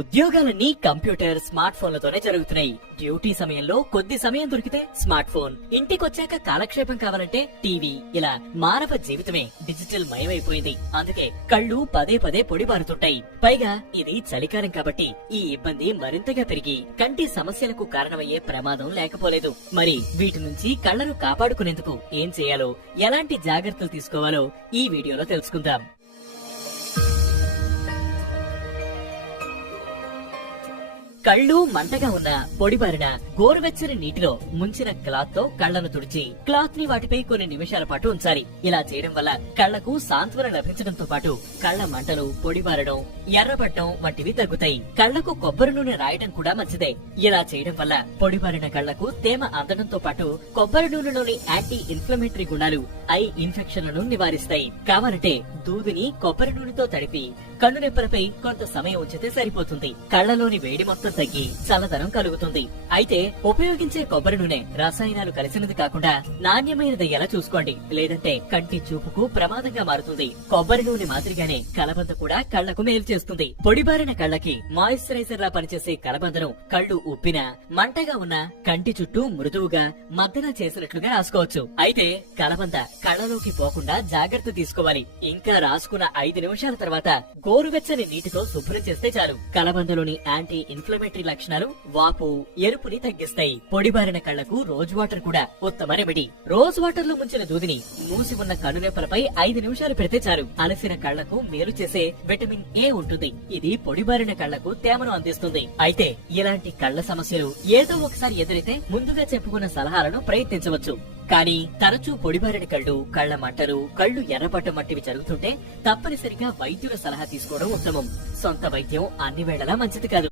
ఉద్యోగాలన్నీ computer smart ఫోన్లతోనే జరుగుతున్నాయి. Duty సమయంలో కొద్ది సమయం దొరికితే స్మార్ట్ ఫోన్, ఇంటికొచ్చాక కాలక్షేపం కావాలంటే టీవీ, ఇలా మానవ జీవితమే డిజిటల్ మయమైపోయింది. అందుకే కళ్ళు పదే పదే పొడిబారుతుంటాయి. పైగా ఇది చలికాలం కాబట్టి ఈ ఇబ్బంది మరింతగా పెరిగి కంటి సమస్యలకు కారణమయ్యే ప్రమాదం లేకపోలేదు. మరి వీటి నుంచి కళ్లను కాపాడుకునేందుకు ఏం చేయాలో, ఎలాంటి జాగ్రత్తలు తీసుకోవాలో ఈ వీడియోలో తెలుసుకుందాం. కళ్ళు మంటగా ఉన్న, పొడిబారిన, గోరువెచ్చని నీటిలో ముంచిన క్లాత్ తో కళ్లను తుడిచి క్లాత్ ని వాటిపై కొన్ని నిమిషాల పాటు ఉంచాలి. ఇలా చేయడం వల్ల కళ్లకు సాంత్వన లభించడంతో పాటు కళ్ల మంటలు, పొడిబారడం, ఎర్రబడడం వంటివి తగ్గుతాయి. కళ్లకు కొబ్బరి నూనె రాయడం కూడా మంచిదే. ఇలా చేయడం వల్ల పొడిబారిన కళ్లకు తేమ అందడంతో పాటు కొబ్బరి నూనెలోని యాంటీ ఇన్ఫ్లమేటరీ గుణాలు ఐ ఇన్ఫెక్షన్లను నివారిస్తాయి. కావాలంటే దూదిని కొబ్బరి నూనెతో తడిపి కన్నురెప్పలపై కొంత సమయం ఉంచితే సరిపోతుంది. కళ్లలోని వేడి మొత్తం తగ్గి చల్లదనం కలుగుతుంది. అయితే ఉపయోగించే కొబ్బరి నూనె రసాయనాలు కలిసినది కాకుండా నాణ్యమైనదయ్యేలా చూసుకోండి, లేదంటే కంటి చూపుకు ప్రమాదంగా మారుతుంది. కొబ్బరి నూనె మాదిరిగానే కలబంద కూడా కళ్లకు మేలు చేస్తుంది. పొడిబారిన కళ్లకి మాయిశ్చరైజర్ లా పనిచేసే కలబందను కళ్ళు ఉప్పిన, మంటగా ఉన్న కంటి చుట్టూ మృదువుగా మద్దన చేసినట్లుగా రాసుకోవచ్చు. అయితే కలబంద కళ్లలోకి పోకుండా జాగ్రత్త తీసుకోవాలి. ఇంకా రాసుకున్న 5 నిమిషాల తర్వాత గోరువెచ్చని నీటితో శుభ్రం చేస్తే చాలు. కలబందలోని యాంటీ ఇన్ఫ్లమేటరీ లక్షణాలు వాపు, ఎరుపుని తగ్గిస్తాయి. పొడిబారిన కళ్లకు రోజ్ వాటర్ కూడా ఉత్తమ రెమెడీ. రోజ్ వాటర్ లో ముంచిన దూదిని మూసి ఉన్న కనురెప్పలపై 5 నిమిషాలు పెడితే చాలు. అలసిన కళ్లకు మేలు చేసే విటమిన్ ఏ ఉంటుంది. ఇది పొడిబారిన కళ్లకు తేమను అందిస్తుంది. అయితే ఇలాంటి కళ్ల సమస్యలు ఏదో ఒకసారి ఎదురైతే ముందుగా చెప్పుకున్న సలహాలను ప్రయత్నించవచ్చు. కానీ తరచూ పొడిబారిన కళ్ళు, కళ్ల మంటలు, కళ్ళు ఎర్రబడ్డం వంటివి జరుగుతుంటే తప్పనిసరిగా వైద్యుల సలహా తీసుకోవడం ఉత్తమం. సొంత వైద్యం అన్ని వేళలా మంచిది కాదు.